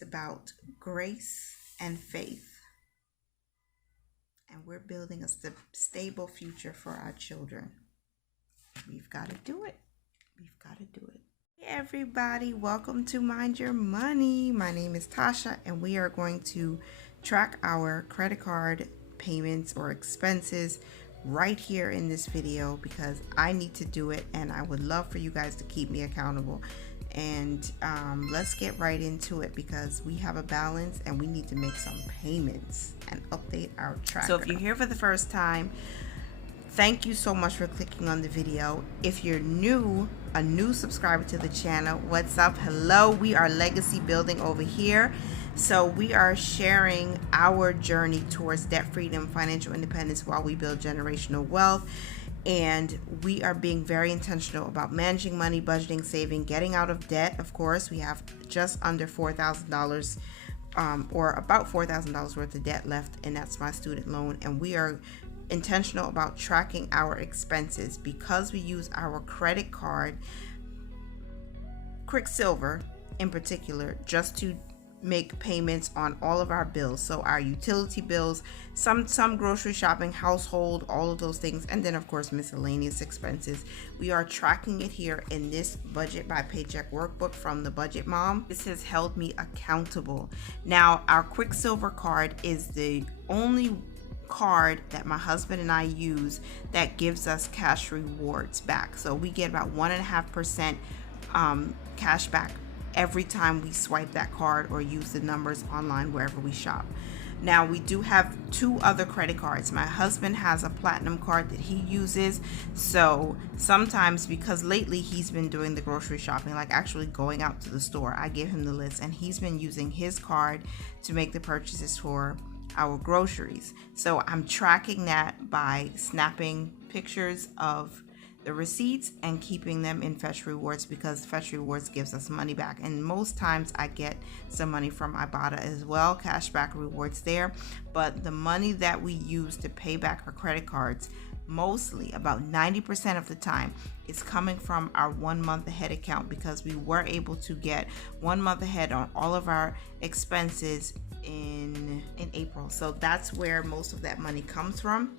It's about grace and faith. And we're building a stable future for our children. We've got to do it. We've got to do it. Hey everybody, welcome to Mind Your Money. My name is Tasha, and we are going to track our credit card payments or expenses right here in this video because I need to do it, and I would love for you guys to keep me accountable. And let's get right into it because we have a balance and we need to make some payments and update our tracker. So if you're here for the first time, thank you so much for clicking on the video. If you're a new subscriber to the channel, what's up? Hello, we are legacy building over here. So we are sharing our journey towards debt freedom, financial independence while we build generational wealth. And we are being very intentional about managing money, budgeting, saving, getting out of debt. Of course, we have just under $4,000 or about $4,000 worth of debt left, and that's my student loan. And we are intentional about tracking our expenses because we use our credit card, Quicksilver in particular, just to make payments on all of our bills. So our utility bills, some grocery shopping, household, all of those things, and then of course miscellaneous expenses. We are tracking it here in this budget by paycheck workbook from the Budget Mom. This has held me accountable. Now our Quicksilver card is the only card that my husband and I use that gives us cash rewards back. So we get about 1.5% cash back every time we swipe that card or use the numbers online wherever we shop. Now we do have two other credit cards. My husband has a platinum card that he uses. So sometimes, because lately he's been doing the grocery shopping, like actually going out to the store, I give him the list and he's been using his card to make the purchases for our groceries. So I'm tracking that by snapping pictures of the receipts and keeping them in Fetch Rewards because Fetch Rewards gives us money back, and most times I get some money from IBOTTA as well, cashback rewards there. But the money that we use to pay back our credit cards, mostly about 90% of the time, is coming from our 1 month ahead account because we were able to get 1 month ahead on all of our expenses in April. So that's where most of that money comes from.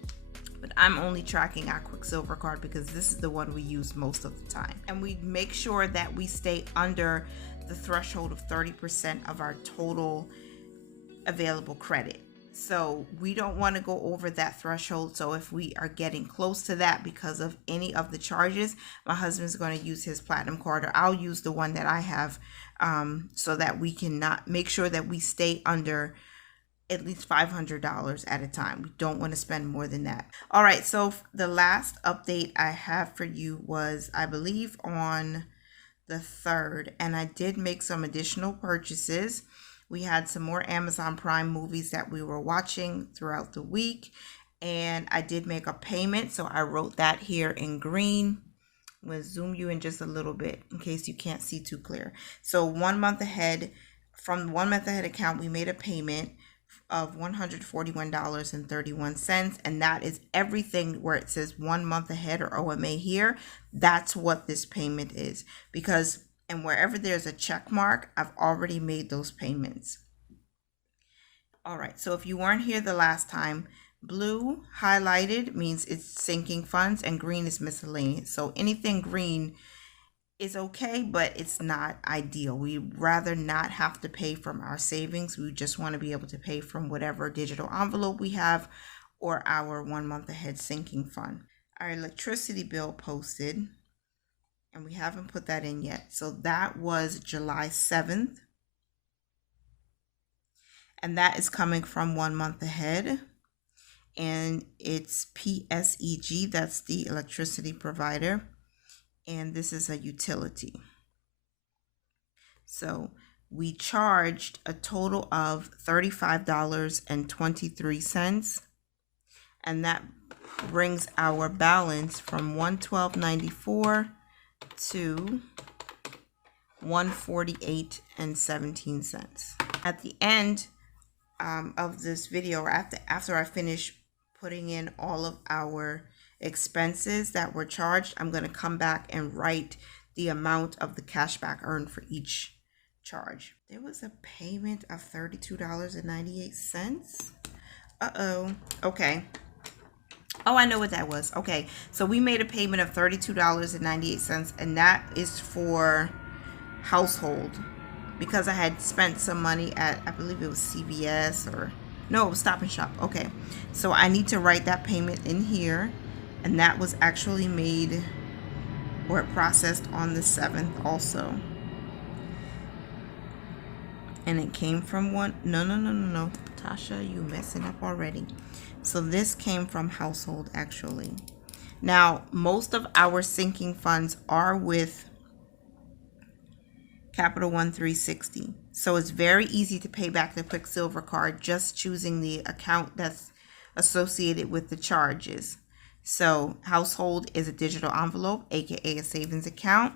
But I'm only tracking our Quicksilver card because this is the one we use most of the time. And we make sure that we stay under the threshold of 30% of our total available credit. So we don't want to go over that threshold. So if we are getting close to that because of any of the charges, my husband's going to use his platinum card, or I'll use the one that I have, so that we can not make sure that we stay under at least $500 at a time. We don't want to spend more than that. All right, so the last update I have for you was, I believe, on the 3rd, and I did make some additional purchases. We had some more Amazon Prime movies that we were watching throughout the week, and I did make a payment, so I wrote that here in green. I'm going to zoom you in just a little bit in case you can't see too clear. So 1 month ahead, from the 1 month ahead account, we made a payment of $141.31, and that is everything where it says 1 month ahead or OMA here. That's what this payment is, because and wherever there's a check mark, I've already made those payments. All right, so if you weren't here the last time, blue highlighted means it's sinking funds and green is miscellaneous. So anything green is okay, but it's not ideal. We'd rather not have to pay from our savings. We just want to be able to pay from whatever digital envelope we have or our 1 month ahead sinking fund. Our electricity bill posted, and we haven't put that in yet. So that was July 7th. And that is coming from 1 month ahead. And it's PSEG, that's the electricity provider. And this is a utility. So we charged a total of $35.23, and that brings our balance from $112.94 to $148.17. At the end of this video, or after I finish putting in all of our expenses that were charged, I'm going to come back and write the amount of the cashback earned for each charge. There was a payment of $32.98. Uh-oh. Okay. Oh, I know what that was. Okay, so we made a payment of $32.98, and that is for household, because I had spent some money at, I believe it was CVS, or no, it was Stop and Shop. Okay, so I need to write that payment in here, and that was actually made or processed on the 7th also. And it came from one, no, Tasha, you messing up already. So this came from household, actually. Now, most of our sinking funds are with Capital One 360. So it's very easy to pay back the Quicksilver card, just choosing the account that's associated with the charges. So household is a digital envelope, aka a savings account.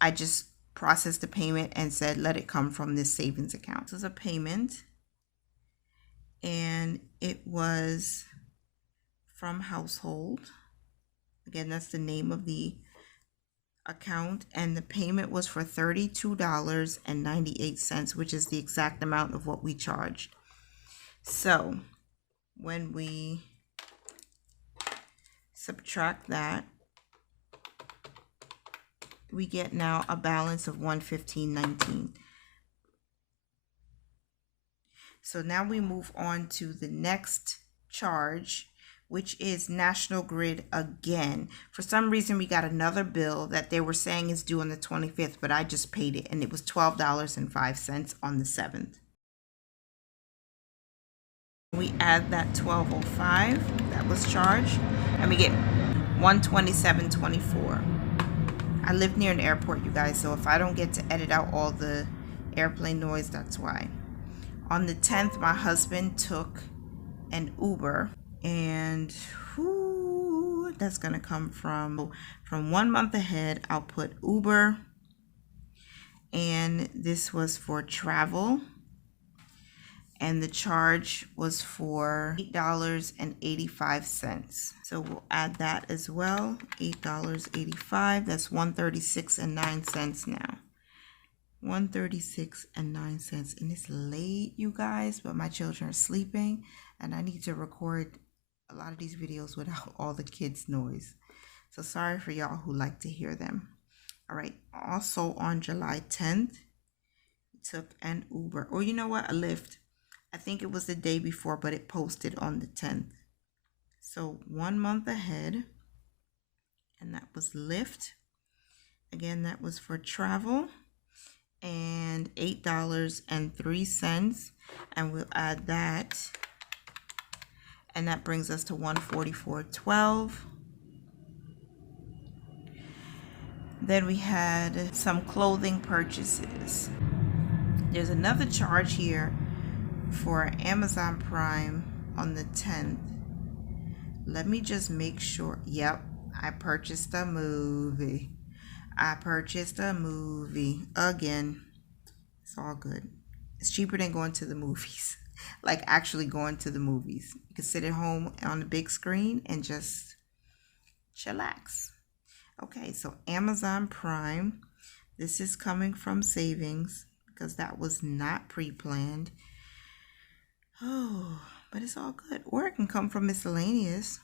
I just processed the payment and said, let it come from this savings account. This is a payment, and it was from household. Again, that's the name of the account, and the payment was for $32.98, which is the exact amount of what we charged. So when we subtract that, we get now a balance of $115.19. So now we move on to the next charge, which is National Grid again. For some reason, we got another bill that they were saying is due on the 25th, but I just paid it, and it was $12.05 on the 7th. We add that $12.05 that was charged, and we get $127.24. I live near an airport, you guys, so if I don't get to edit out all the airplane noise, that's why. On the 10th, my husband took an Uber, and that's gonna come from 1 month ahead. I'll put Uber, and this was for travel, and the charge was for $8.85. So we'll add that as well. $8.85. That's $136.09 now. $136.09, and it's late, you guys, but my children are sleeping, and I need to record a lot of these videos without all the kids' noise. So sorry for y'all who like to hear them. All right. Also on July 10th, we took an Uber, or you know what, a Lyft. I think it was the day before, but it posted on the 10th. So 1 month ahead, and that was Lyft. Again, that was for travel, and $8.03, and we'll add that, and that brings us to $144.12. Then we had some clothing purchases. There's another charge here for Amazon Prime on the 10th. Let me just make sure. Yep, I purchased a movie. Again. It's all good. It's cheaper than going to the movies. Like actually going to the movies. You can sit at home on the big screen and just chillax. Okay, so Amazon Prime. This is coming from savings because that was not pre-planned. Oh, but it's all good. Or it can come from miscellaneous.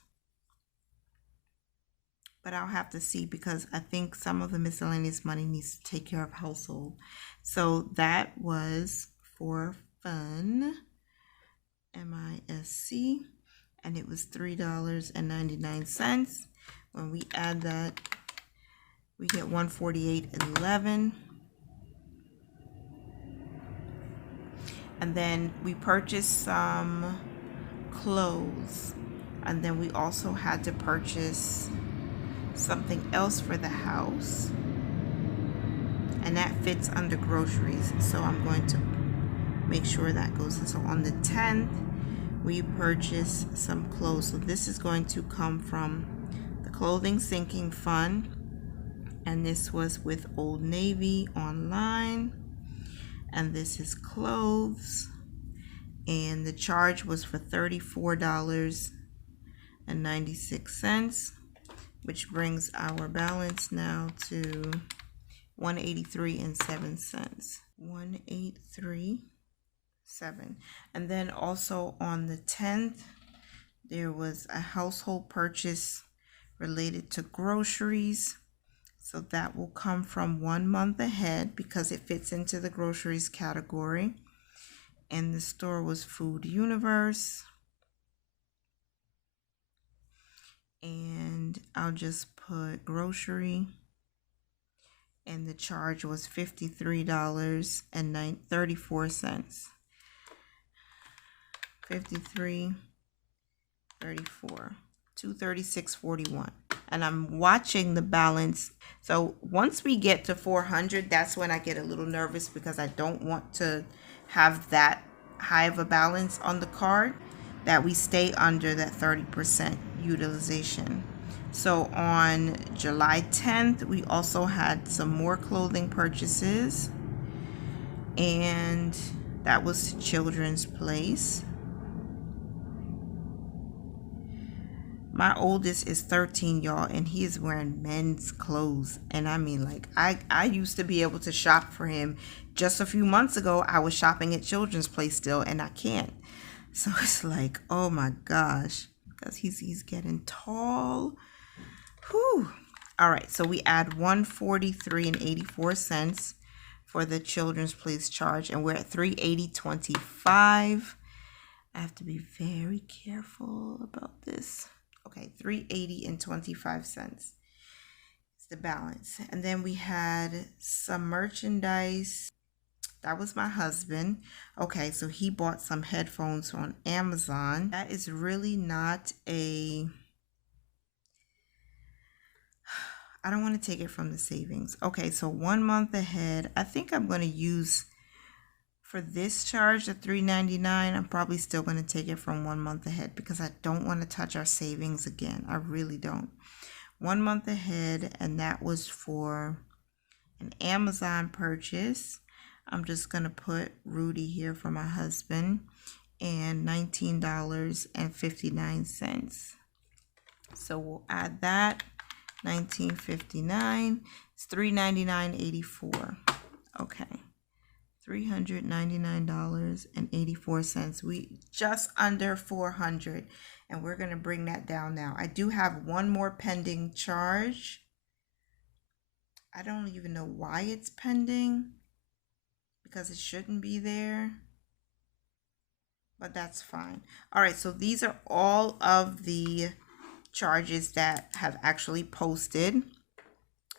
But I'll have to see, because I think some of the miscellaneous money needs to take care of household. So that was for fun, MISC, and it was $3.99. When we add that, we get $148.11. And then we purchased some clothes, and then we also had to purchase something else for the house, and that fits under groceries, so I'm going to make sure that goes in. So on the 10th, we purchased some clothes. So this is going to come from the clothing sinking fund, and this was with Old Navy online, and this is clothes, and the charge was for $34.96, which brings our balance now to $183.07. 1837. And then also on the 10th, there was a household purchase related to groceries. So that will come from 1 month ahead because it fits into the groceries category. And the store was Food Universe. And I'll just put grocery. And the charge was $53.34. 53.34, 236.41. And I'm watching the balance. So once we get to 400, that's when I get a little nervous because I don't want to have that high of a balance on the card, that we stay under that 30% utilization. So on July 10th, we also had some more clothing purchases, and that was Children's Place. My oldest is 13, y'all, and he is wearing men's clothes. And I mean, like, I used to be able to shop for him. Just a few months ago, I was shopping at Children's Place still, and I can't. So it's like, oh my gosh, because he's getting tall. Whew. All right, so we add $143.84 for the Children's Place charge, and we're at $380.25. I have to be very careful about this. Okay, $380.25 is the balance. And then we had some merchandise. That was my husband. Okay, so he bought some headphones on Amazon. That is really not a... I don't want to take it from the savings. Okay, so 1 month ahead. I think I'm going to use, for this charge, the $3.99, I'm probably still going to take it from 1 month ahead because I don't want to touch our savings again. I really don't. 1 month ahead, and that was for an Amazon purchase. I'm just going to put Rudy here for my husband, and $19.59. So we'll add that. $19.59. It's $399.84. Okay. $399.84. We just under 400, and we're going to bring that down now. I do have one more pending charge. I don't even know why it's pending because it shouldn't be there, but that's fine. All right, so these are all of the charges that have actually posted.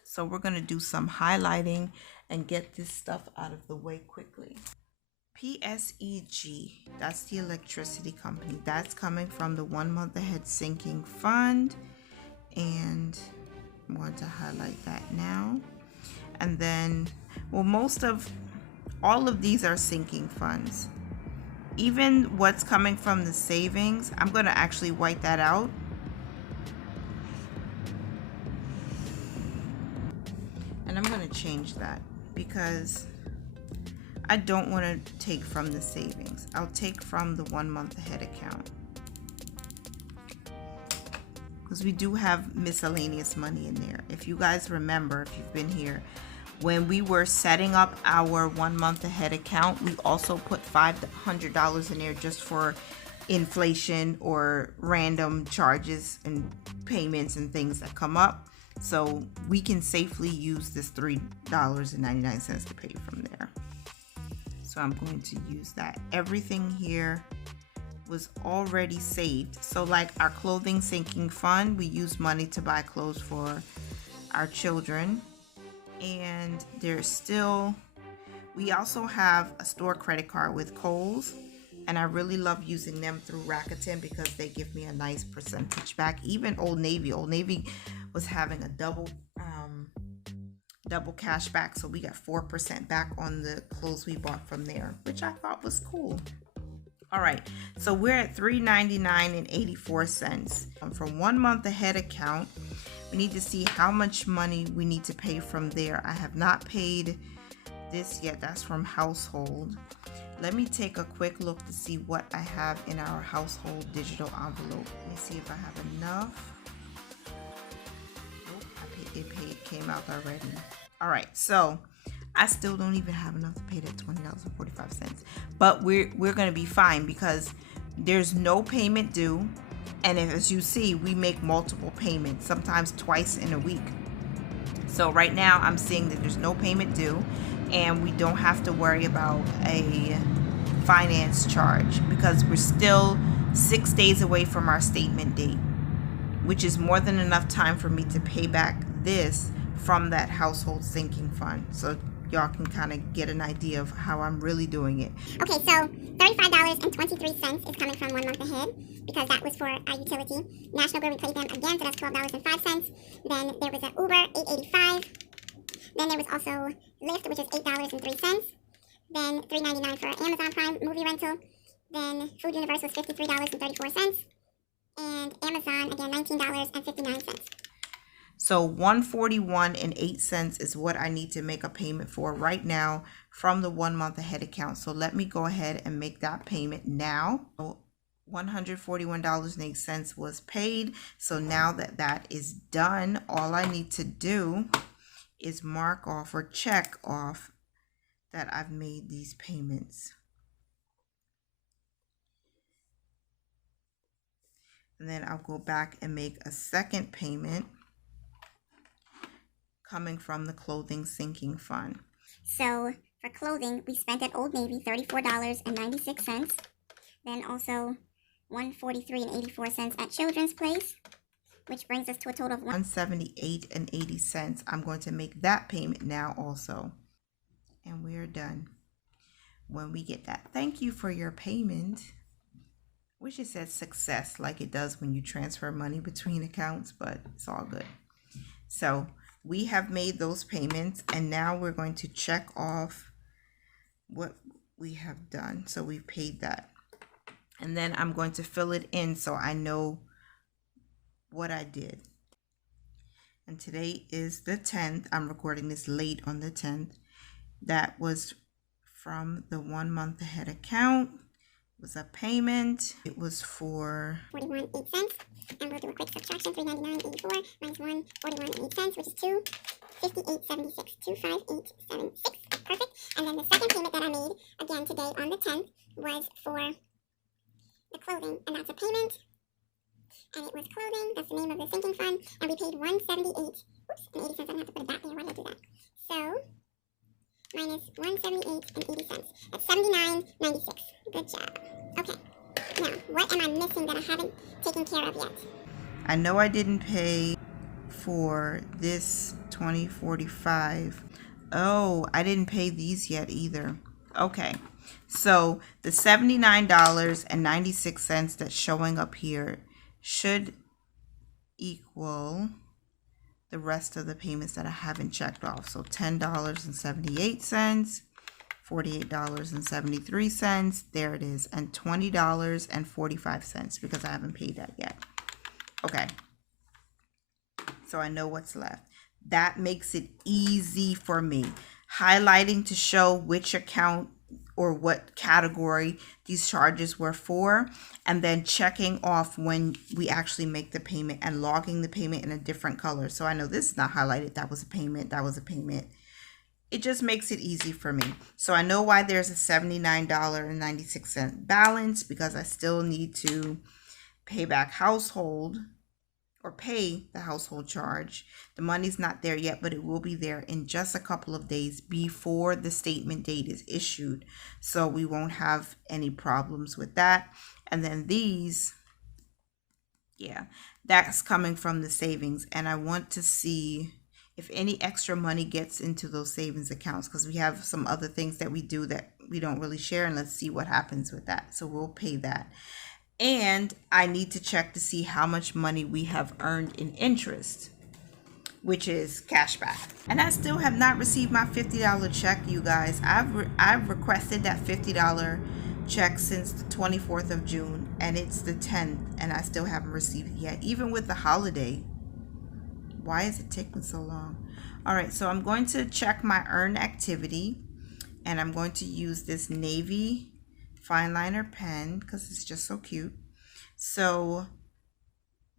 So we're going to do some highlighting and get this stuff out of the way quickly. PSEG, that's the electricity company. That's coming from the 1 month ahead sinking fund, and I'm going to highlight that now. And then, well, all of these are sinking funds. Even what's coming from the savings, I'm going to actually white that out. And I'm going to change that because I don't want to take from the savings. I'll take from the 1 month ahead account because we do have miscellaneous money in there. If you guys remember, if you've been here, when we were setting up our 1 month ahead account, we also put $500 in there just for inflation or random charges and payments and things that come up. So we can safely use this $3.99 to pay from there. So I'm going to use that. Everything here was already saved. So like our clothing sinking fund, we use money to buy clothes for our children. And there's still, we also have a store credit card with Kohl's. And I really love using them through Rakuten because they give me a nice percentage back. Even Old Navy was having a double cash back, so we got 4% back on the clothes we bought from there, which I thought was cool. All right, so we're at $399.84 from 1 month ahead account. We need to see how much money we need to pay from there. I have not paid this yet. That's from household. Let me take a quick look to see what I have in our household digital envelope. Let me see if I have enough. Nope, it came out already. All right, so I still don't even have enough to pay that $20.45. But we're gonna be fine because there's no payment due. And as you see, we make multiple payments, sometimes twice in a week. So right now I'm seeing that there's no payment due and we don't have to worry about a finance charge because we're still 6 days away from our statement date, which is more than enough time for me to pay back this from that household sinking fund. So y'all can kind of get an idea of how I'm really doing it. Okay, so $35.23 is coming from 1 month ahead because that was for our utility. National Grid, we paid them again, so that's $12.05. Then there was an Uber, $8.85. Then there was also Lyft, which is $8.03. Then $3.99 for Amazon Prime movie rental. Then Food Universe was $53.34. And Amazon, again, $19.59. So $141.08 is what I need to make a payment for right now from the 1 month ahead account. So let me go ahead and make that payment now. So $141.08 was paid. So now that that is done, all I need to do is mark off or check off that I've made these payments. And then I'll go back and make a second payment coming from the clothing sinking fund. So for clothing, we spent at Old Navy $34.96. Then also $143.84 at Children's Place, which brings us to a total of $178.80. I'm going to make that payment now also. And we are done. When we get that, thank you for your payment. Wish it said success like it does when you transfer money between accounts, but it's all good. So we have made those payments and now we're going to check off what we have done. So we paid that. And then I'm going to fill it in so I know what I did. And today is the 10th. I'm recording this late on the 10th. That was from the 1 month ahead account. It was a payment. It was for 41.08. And we'll do a quick subtraction. $399.84 minus 141.08, which is $258.76. $258.76. Perfect. And then the second payment that I made again today on the 10th was for the clothing, and that's a payment. And it was clothing. That's the name of the sinking fund. And we paid $178.80. I don't have to put a dot there. Why did I do that? So minus $178.80. That's $79.96. Good job. Okay. Now, what am I missing that I haven't taken care of yet? I know I didn't pay for this 2045. Oh, I didn't pay these yet either. Okay. So the $79.96 that's showing up here should equal the rest of the payments that I haven't checked off. So $10.78, $48.73, there it is, and $20.45 because I haven't paid that yet. Okay, so I know what's left. That makes it easy for me. Highlighting to show which account or what category these charges were for, and then checking off when we actually make the payment and logging the payment in a different color. So I know this is not highlighted. That was a payment. That was a payment. It just makes it easy for me. So I know why there's a $79.96 balance, because I still need to pay back household or pay the household charge. The money's not there yet, but it will be there in just a couple of days before the statement date is issued. So we won't have any problems with that. And then these, yeah, that's coming from the savings. And I want to see if any extra money gets into those savings accounts, because we have some other things that we do that we don't really share, and let's see what happens with that. So we'll pay that. And I need to check to see how much money we have earned in interest, which is cash back. And I still have not received my $50 check, you guys. I've requested that $50 check since the 24th of June, and it's the 10th, and I still haven't received it yet, even with the holiday. Why is it taking so long? All right, so I'm going to check my earn activity, and I'm going to use this navy fine liner pen because it's just so cute. So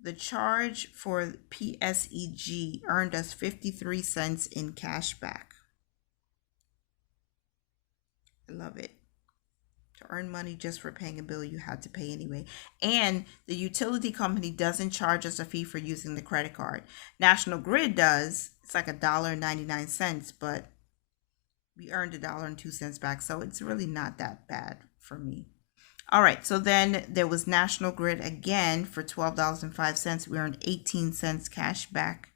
the charge for PSEG earned us 53 cents in cash back. I love it. To earn money just for paying a bill you had to pay anyway. And the utility company doesn't charge us a fee for using the credit card. National Grid does. It's like $1.99, but we earned $1.02 back. So it's really not that bad for me. All right, so then there was National Grid again for $12.05. We earned 18 cents cash back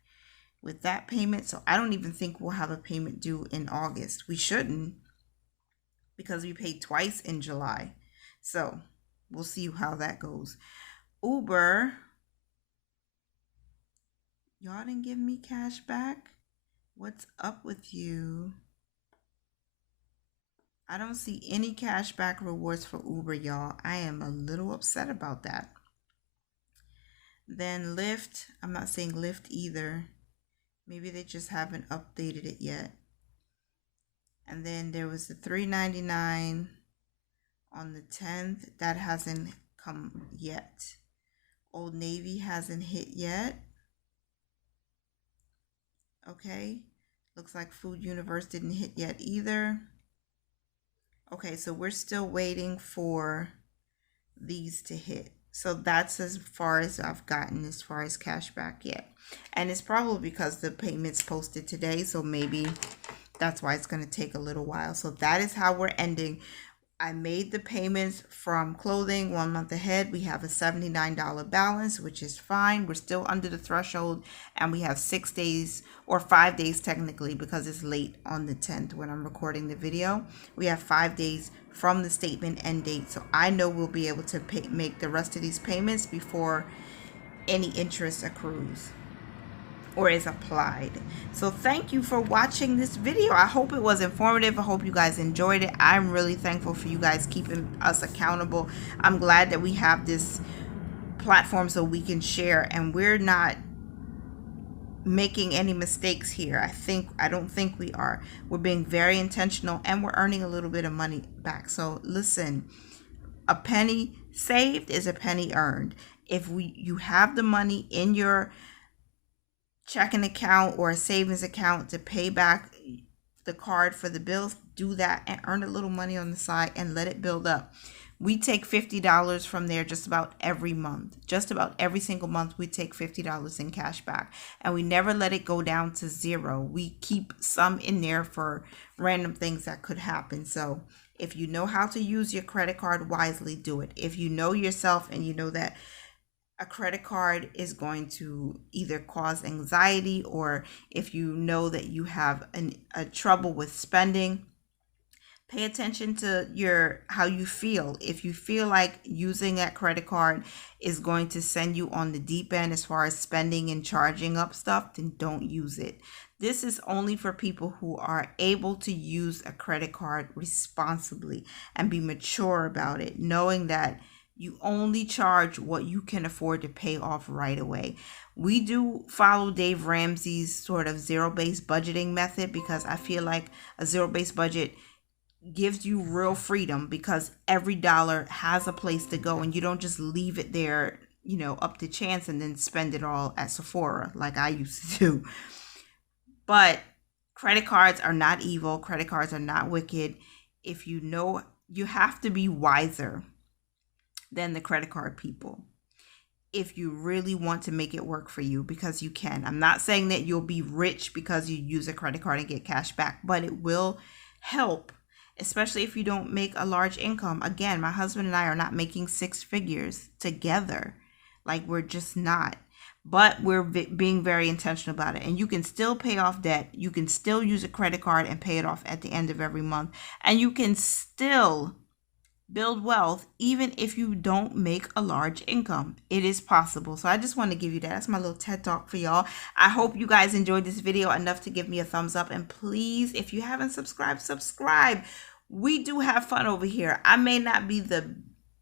with that payment. So I don't even think we'll have a payment due in August. We shouldn't, because we paid twice in July. So we'll see how that goes. Uber, y'all didn't give me cash back? What's up with you? I don't see any cash back rewards for Uber, y'all. I am a little upset about that. Then Lyft, I'm not seeing Lyft either. Maybe they just haven't updated it yet. And then there was the $3.99 on the 10th. That hasn't come yet. Old Navy hasn't hit yet. Okay. Looks like Food Universe didn't hit yet either. Okay, so we're still waiting for these to hit. So that's as far as I've gotten as far as cash back yet. And it's probably because the payment's posted today, so maybe that's why it's going to take a little while. So that is how we're ending. I made the payments from clothing 1 month ahead. We have a $79 balance, which is fine. We're still under the threshold, and we have 6 days, or 5 days technically, because it's late on the 10th when I'm recording the video. We have 5 days from the statement end date, so I know we'll be able to make the rest of these payments before any interest accrues or is applied. So thank you for watching this video. I hope it was informative. I hope you guys enjoyed it. I'm really thankful for you guys keeping us accountable. I'm glad that we have this platform so we can share, and we're not making any mistakes here. I don't think we are. We're being very intentional, and we're earning a little bit of money back. So listen, a penny saved is a penny earned. If you have the money in your checking account or a savings account to pay back the card for the bills, do that and earn a little money on the side and let it build up. We take $50 from there just about every month. Just about every single month we take $50 in cash back, and we never let it go down to zero. We keep some in there for random things that could happen. So if you know how to use your credit card wisely, do it. If you know yourself and you know that a credit card is going to either cause anxiety, or if you know that you have a trouble with spending, pay attention to how you feel. If you feel like using that credit card is going to send you on the deep end as far as spending and charging up stuff, then don't use it. This is only for people who are able to use a credit card responsibly and be mature about it, knowing that you only charge what you can afford to pay off right away. We do follow Dave Ramsey's sort of zero-based budgeting method, because I feel like a zero-based budget gives you real freedom, because every dollar has a place to go, and you don't just leave it there, up to chance and then spend it all at Sephora like I used to do. But credit cards are not evil. Credit cards are not wicked. If you know, you have to be wiser than the credit card people if you really want to make it work for you, because you can. I'm not saying that you'll be rich because you use a credit card and get cash back, but it will help, especially if you don't make a large income. Again, my husband and I are not making 6 figures together. Like, we're just not. But we're being very intentional about it. And you can still pay off debt. You can still use a credit card and pay it off at the end of every month. And you can still build wealth even if you don't make a large income. It is possible. So I just want to give you that. That's my little TED talk for y'all. I hope you guys enjoyed this video enough to give me a thumbs up. And please, if you haven't subscribed, subscribe. We do have fun over here. I may not be the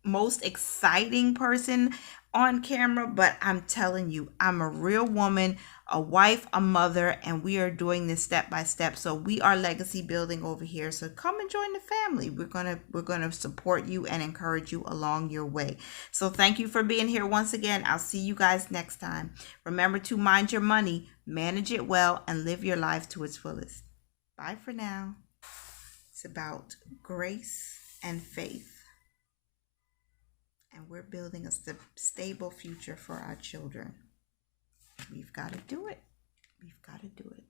most exciting person on camera, but I'm telling you, I'm a real woman, a wife, a mother, and we are doing this step by step. So we are legacy building over here. So come and join the family. We're gonna support you and encourage you along your way. So thank you for being here once again. I'll see you guys next time. Remember to mind your money, manage it well, and live your life to its fullest. Bye for now. It's about grace and faith. And we're building a stable future for our children. We've got to do it. We've got to do it.